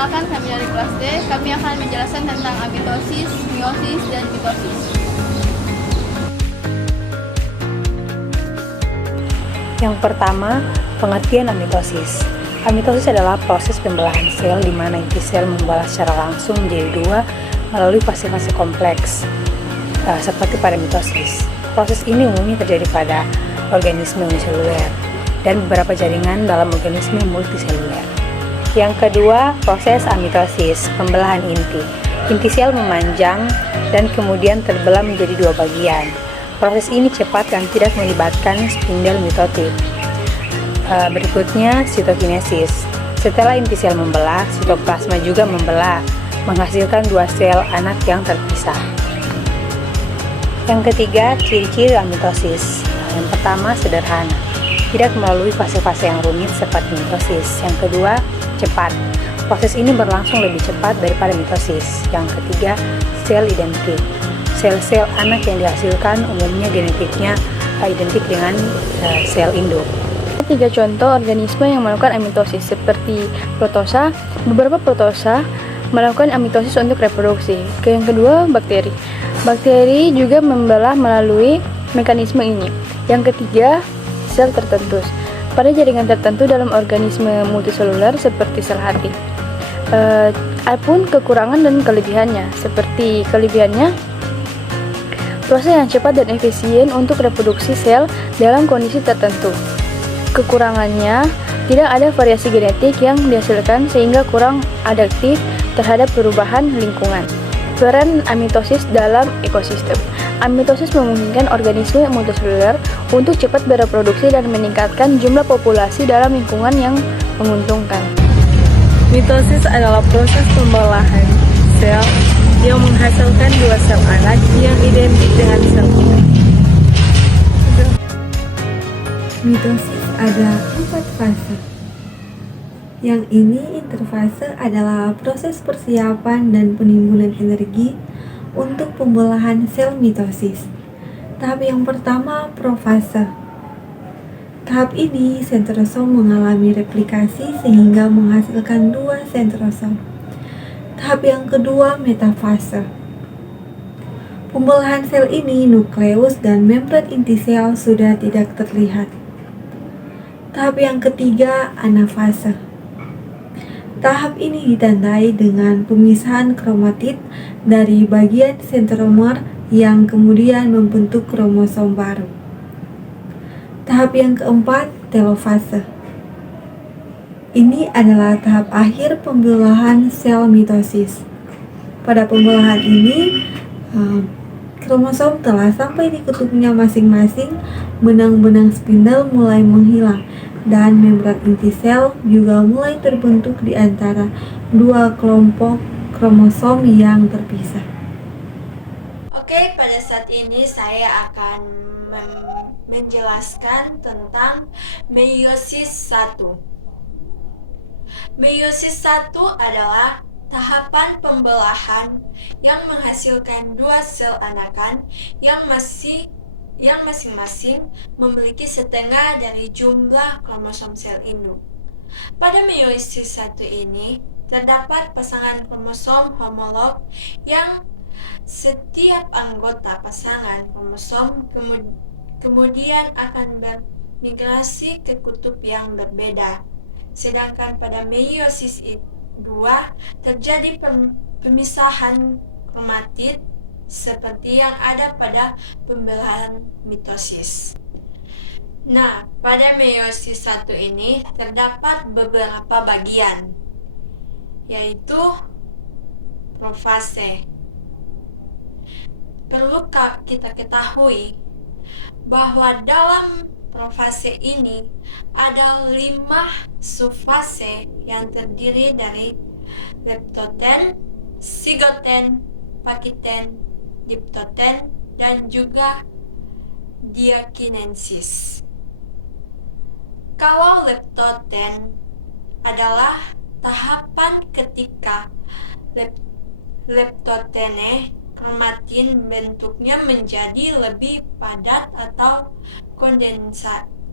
Perkenalkan, kami dari kelas D. Kami akan menjelaskan tentang amitosis, meiosis, dan mitosis. Yang pertama, pengertian amitosis. Amitosis adalah proses pembelahan sel di mana inti sel membelah secara langsung menjadi dua melalui fase-fase kompleks, seperti pada mitosis. Proses ini umumnya terjadi pada organisme uniseluler dan beberapa jaringan dalam organisme multiseluler. Yang kedua, proses amitosis, pembelahan inti. Inti sel memanjang dan kemudian terbelah menjadi dua bagian. Proses ini cepat dan tidak melibatkan spindel mitotit. Berikutnya, sitokinesis. Setelah inti sel membelah, sitoplasma juga membelah, menghasilkan dua sel anak yang terpisah. Yang ketiga, ciri-ciri amitosis. Yang pertama, sederhana, tidak melalui fase-fase yang rumit seperti mitosis. Yang kedua, cepat. Proses ini berlangsung lebih cepat daripada mitosis. Yang ketiga, sel identik. Sel-sel anak yang dihasilkan umumnya genetiknya identik dengan sel induk. 3 contoh organisme yang melakukan amitosis seperti protosa. Beberapa protosa melakukan amitosis untuk reproduksi. Yang kedua, bakteri. Bakteri juga membelah melalui mekanisme ini. Yang ketiga, sel tertentu. Pada jaringan tertentu dalam organisme multiseluler seperti sel hati. Adapun kekurangan dan kelebihannya, seperti kelebihannya, proses yang cepat dan efisien untuk reproduksi sel dalam kondisi tertentu. Kekurangannya, tidak ada variasi genetik yang dihasilkan sehingga kurang adaptif terhadap perubahan lingkungan. Peran amitosis dalam ekosistem. Amitosis memungkinkan organisme multiseluler untuk cepat bereproduksi dan meningkatkan jumlah populasi dalam lingkungan yang menguntungkan. Mitosis adalah proses pembelahan sel yang menghasilkan dua sel anak yang identik dengan sel induk. Mitosis ada 4 fase. Yang ini interfase adalah proses persiapan dan penimbunan energi untuk pembelahan sel mitosis. Tahap yang pertama, profase. Tahap ini sentrosom mengalami replikasi sehingga menghasilkan 2 sentrosom. Tahap yang kedua, metafase. Pembelahan sel ini nukleus dan membran inti sel sudah tidak terlihat. Tahap yang ketiga, anafase. Tahap ini ditandai dengan pemisahan kromatid dari bagian sentromer yang kemudian membentuk kromosom baru. Tahap yang keempat, telofase. Ini adalah tahap akhir pembelahan sel mitosis. Pada pembelahan ini, kromosom telah sampai di kutubnya masing-masing, benang-benang spindel mulai menghilang, dan membran inti sel juga mulai terbentuk di antara dua kelompok kromosom yang terpisah. Oke, pada saat ini saya akan menjelaskan tentang meiosis 1. Meiosis 1 adalah tahapan pembelahan yang menghasilkan dua sel anakan yang masing-masing memiliki setengah dari jumlah kromosom sel induk. Pada meiosis 1 ini terdapat pasangan kromosom homolog yang setiap anggota pasangan kromosom kemudian akan bermigrasi ke kutub yang berbeda. Sedangkan pada meiosis 2 terjadi pemisahan kromatid seperti yang ada pada pembelahan mitosis. Nah, pada meiosis 1 ini terdapat beberapa bagian, yaitu profase. Perlu kita ketahui bahwa dalam profase ini ada 5 subfase yang terdiri dari leptoten, sigoten, pakiten, diptoten, dan juga diakinensis. Kalau leptoten adalah tahapan ketika leptotene kromatin bentuknya menjadi lebih padat atau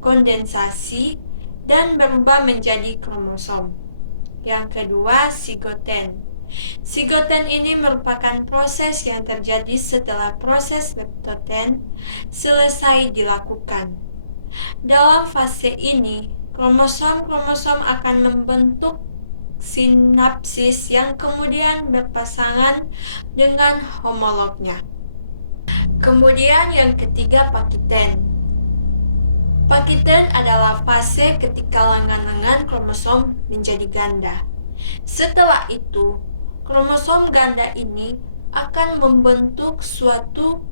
kondensasi dan berubah menjadi kromosom. yang kedua sigoten. Sigoten ini merupakan proses yang terjadi setelah proses leptoten selesai dilakukan. Dalam fase ini, kromosom-kromosom akan membentuk sinapsis yang kemudian berpasangan dengan homolognya. Kemudian yang ketiga pakiten. Pakiten adalah fase ketika lengan-lengan kromosom menjadi ganda. Setelah itu, kromosom ganda ini akan membentuk suatu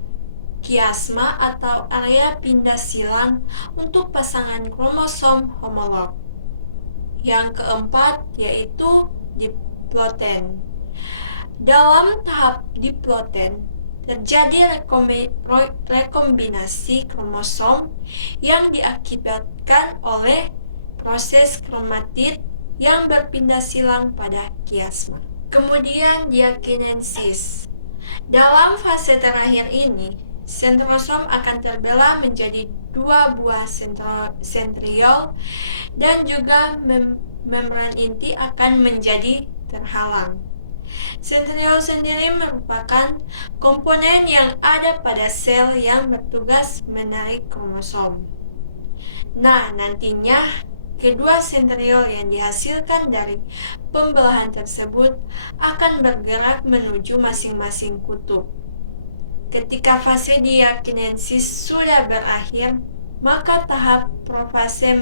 kiasma atau area pindah silang untuk pasangan kromosom homolog. Yang keempat yaitu diploten. Dalam tahap diploten, terjadi rekombinasi kromosom yang diakibatkan oleh proses kromatid yang berpindah silang pada kiasma. Kemudian diakinesis. Dalam fase terakhir ini, sentrosom akan terbelah menjadi dua buah sentriol dan juga membran inti akan menjadi terhalang. Sentriol sendiri merupakan komponen yang ada pada sel yang bertugas menarik kromosom. Nah, nantinya kedua sentriol yang dihasilkan dari pembelahan tersebut akan bergerak menuju masing-masing kutub. Ketika fase diakinesis sudah berakhir, maka tahap profase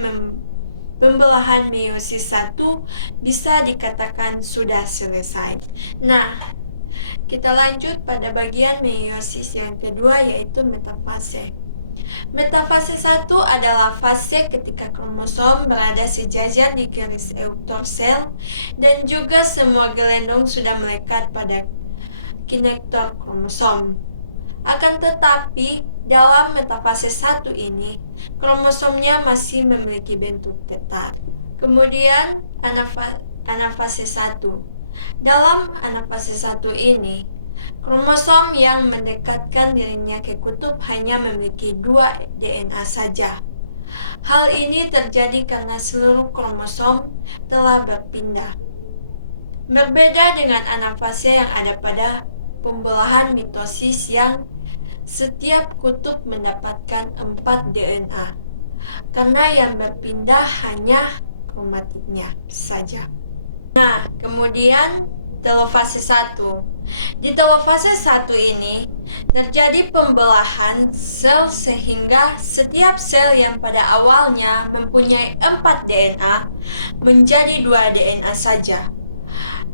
pembelahan meiosis 1 bisa dikatakan sudah selesai. Nah, kita lanjut pada bagian meiosis yang kedua yaitu metafase. Metafase 1 adalah fase ketika kromosom berada sejajar di garis euktor sel dan juga semua gelendong sudah melekat pada kinektor kromosom. Akan tetapi, dalam metafase 1 ini, kromosomnya masih memiliki bentuk tetap. Kemudian, anafase 1. Dalam anafase 1 ini, kromosom yang mendekatkan dirinya ke kutub hanya memiliki 2 DNA saja. Hal ini terjadi karena seluruh kromosom telah berpindah. Berbeda dengan anafase yang ada pada pembelahan mitosis yang setiap kutub mendapatkan 4 DNA, karena yang berpindah hanya kromatidnya saja. Nah, kemudian telofase 1. Di telofase 1 ini terjadi pembelahan sel sehingga setiap sel yang pada awalnya mempunyai 4 DNA menjadi 2 DNA saja.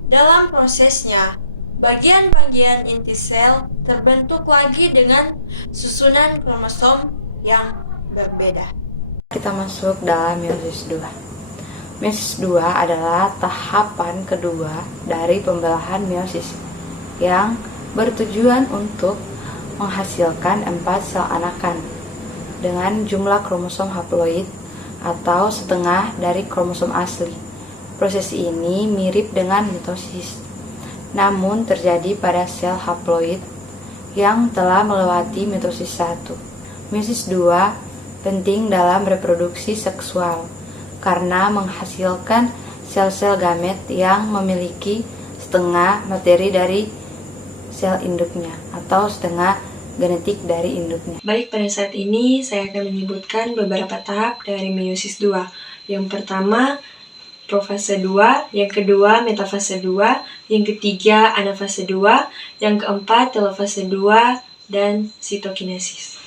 Dalam prosesnya, bagian-bagian inti sel terbentuk lagi dengan susunan kromosom yang berbeda. Kita masuk dalam meiosis 2. Meiosis 2 adalah tahapan kedua dari pembelahan meiosis yang bertujuan untuk menghasilkan 4 sel anakan dengan jumlah kromosom haploid atau setengah dari kromosom asli. Proses ini mirip dengan mitosis, namun terjadi pada sel haploid yang telah melewati mitosis 1. Meiosis 2 penting dalam reproduksi seksual karena menghasilkan sel-sel gamet yang memiliki setengah materi dari sel induknya atau setengah genetik dari induknya. Baik, pada saat ini saya akan menyebutkan beberapa tahap dari meiosis 2. Yang pertama, profase 2, yang kedua metafase 2, yang ketiga anafase 2, yang keempat telofase 2, dan sitokinesis.